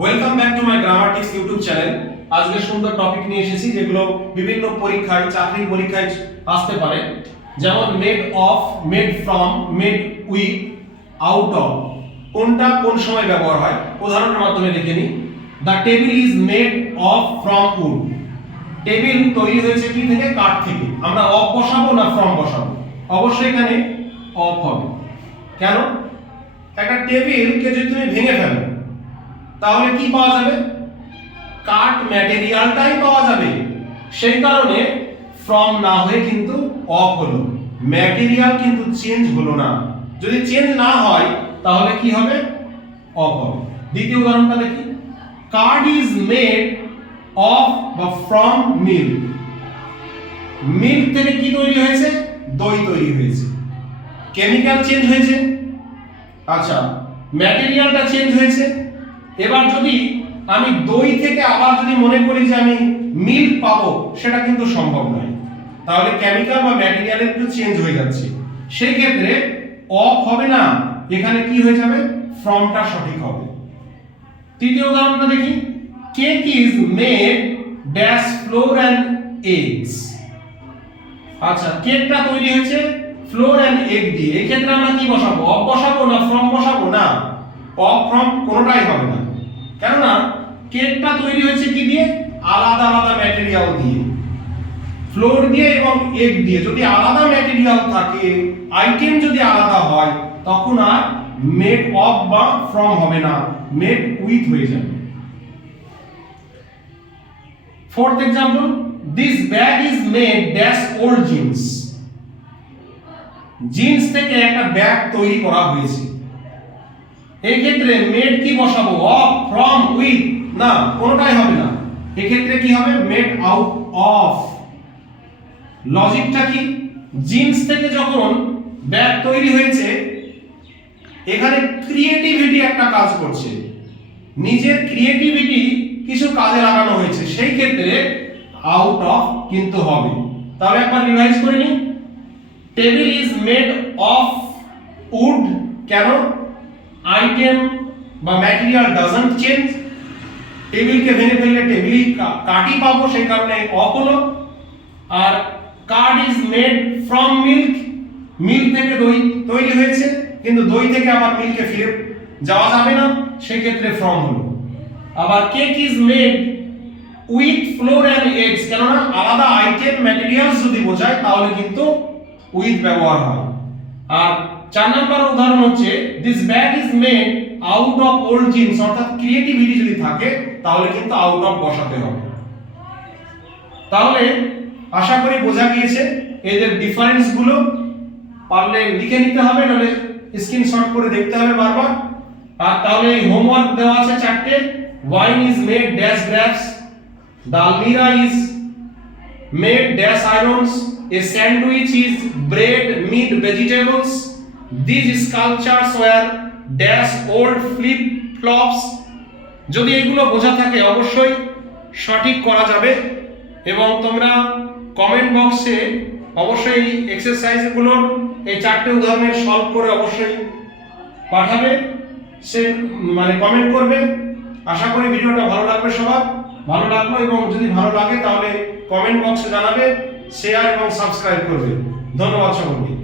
Welcome back to my Grammatics YouTube channel. আজকে সুন্দর topic নিয়ে এসেছি যেগুলো বিভিন্ন পরীক্ষায় চাকরির পরীক্ষায় আসতে পারে, যেমন made of, made from, made with, out of কোনটা কোন সময় ব্যবহার হয় উদাহরণের মাধ্যমে দেখে নিই। The table is made of from would. Table তৈরি হয়েছে কি থেকে? কাঠ থেকে। আমরা অফ বসাবো না ফ্রম বসাবো? অবশ্যই এখানে অফ হবে। কেন? একটা টেবিলকে যদি তুমি ভেঙে ফেলো তাহলে কি পাওয়া যাবে? কাঠ ম্যাটেরিয়ালটাই পাওয়া যাবে। সেই কারণে ফ্রম না হয়ে কিন্তু অফ হলো, ম্যাটেরিয়াল কিন্তু চেঞ্জ হলো না। যদি চেঞ্জ না হয় তাহলে কি হবে? অফ হবে। দ্বিতীয় উদাহরণটা দেখি। কার্ড ইজ মেড অফ বা ফ্রম মিল্ক। মিল্ক থেকে কি তৈরি হয়েছে? দই তৈরি হয়েছে। কেমিক্যাল চেঞ্জ হয়েছে, আচ্ছা ম্যাটেরিয়ালটা চেঞ্জ হয়েছে। এবার যদি আমি দই থেকে আবার যদি মনে করি যে আমি মিল্ক পাবো, সেটা কিন্তু সম্ভব নয়। তাহলে কেমিক্যাল বা ম্যাটেরিয়ালের একটু চেঞ্জ হয়ে যাচ্ছে, সেই ক্ষেত্রে অফ হবে না, এখানে কি হয়ে যাবে? ফ্রমটা সঠিক হবে। তৃতীয় উদাহরণটা দেখি। Cake is made dash floor and eggs. আচ্ছা কেকটা তৈরি হয়েছে ফ্লোর অ্যান্ড এগ দিয়ে। এই ক্ষেত্রে আমরা কি বসাবো? অফ বসাবো না ফ্রম বসাবো? না, অফ ফ্রম কোনোটাই হবে না। কেননা কেকটা তৈরি হয়েছে কি দিয়ে? আলাদা আলাদা ম্যাটেরিয়াল দিয়ে, ফ্লোর দিয়ে এবং এগ দিয়ে। যদি আলাদা ম্যাটেরিয়াল থাকে, আইটেম যদি আলাদা হয়, তখন আর মেড অফ বা ফ্রম হবে না, মেড উইথ হয়ে যাবে। Fourth example. This bag is made dash old jeans. Jeans থেকে একটা ব্যাগ তৈরি করা হয়েছে। এই ক্ষেত্রে মেড কি বসাবো? Of, from, with? না, কোনোটাই হবে না। এই ক্ষেত্রে কি হবে? Made out of. লজিকটা কি? জিন্স থেকে যখন ব্যাগ তৈরি হয়েছে, এখানে ক্রিয়েটিভিটি একটা কাজ করছে, নিজের ক্রিয়েটিভিটি কিছু কাজে লাগানো হয়েছে, সেই ক্ষেত্রে আউট অফ কিন্তু হবে। তাহলে একবার রিভাইজ করে নিই। Table is made of wood. কেন? আইটেম বা ম্যাটেরিয়াল ডাজন্ট চেঞ্জ। টেবিলকে ভেঙে ফেললে টেবিল কাঠই পাবো, সেই কারণে অফ হলো। আর curd is made from milk. Milk থেকে দই তৈরি হয়েছে, কিন্তু দই থেকে আবার মিল্কে ফিরে যাওয়া যাবে না, সেই ক্ষেত্রে ফ্রম হলো। আবার cake is made with floor and eggs. কেননা আলাদা আইটেম ম্যাটেরিয়ালস যদি বোঝায় তাহলে কিন্তু উইথ ব্যবহার হয়। আর 4 নম্বর উদাহরণ হচ্ছে this bag is made out of old jeans. অর্থাৎ ক্রিয়েটিভিটি যদি থাকে তাহলে কিন্তু আউট অফ বসাতে হবে। তাহলে আশা করি বোঝা গিয়েছে এদের ডিফারেন্স গুলো। পারলে লিখে নিতে হবে, নাহলে স্ক্রিনশট করে দেখতে হবে বারবার। আর তাহলে এই হোমওয়ার্ক দেওয়া আছে 4টে। Wine is made dash grapes. The almirah is made dash irons. A sandwich is bread, meat, vegetables. These sculptures were dash old flip flops. যদি এগুলো বোঝা থাকে অবশ্যই সঠিক করা যাবে। এবং তোমরা কমেন্ট বক্সে অবশ্যই এই এক্সারসাইজগুলোর এই 4টে উদাহরণের সলভ করে অবশ্যই পাঠাবে, সে কমেন্ট করবে। আশা করি ভিডিওটা ভালো লাগবে সবার। ভালো লাগলো এবং যদি ভালো লাগে তাহলে কমেন্ট বক্সে জানাবে, শেয়ার এবং সাবস্ক্রাইব করবে। ধন্যবাদ সকলকে।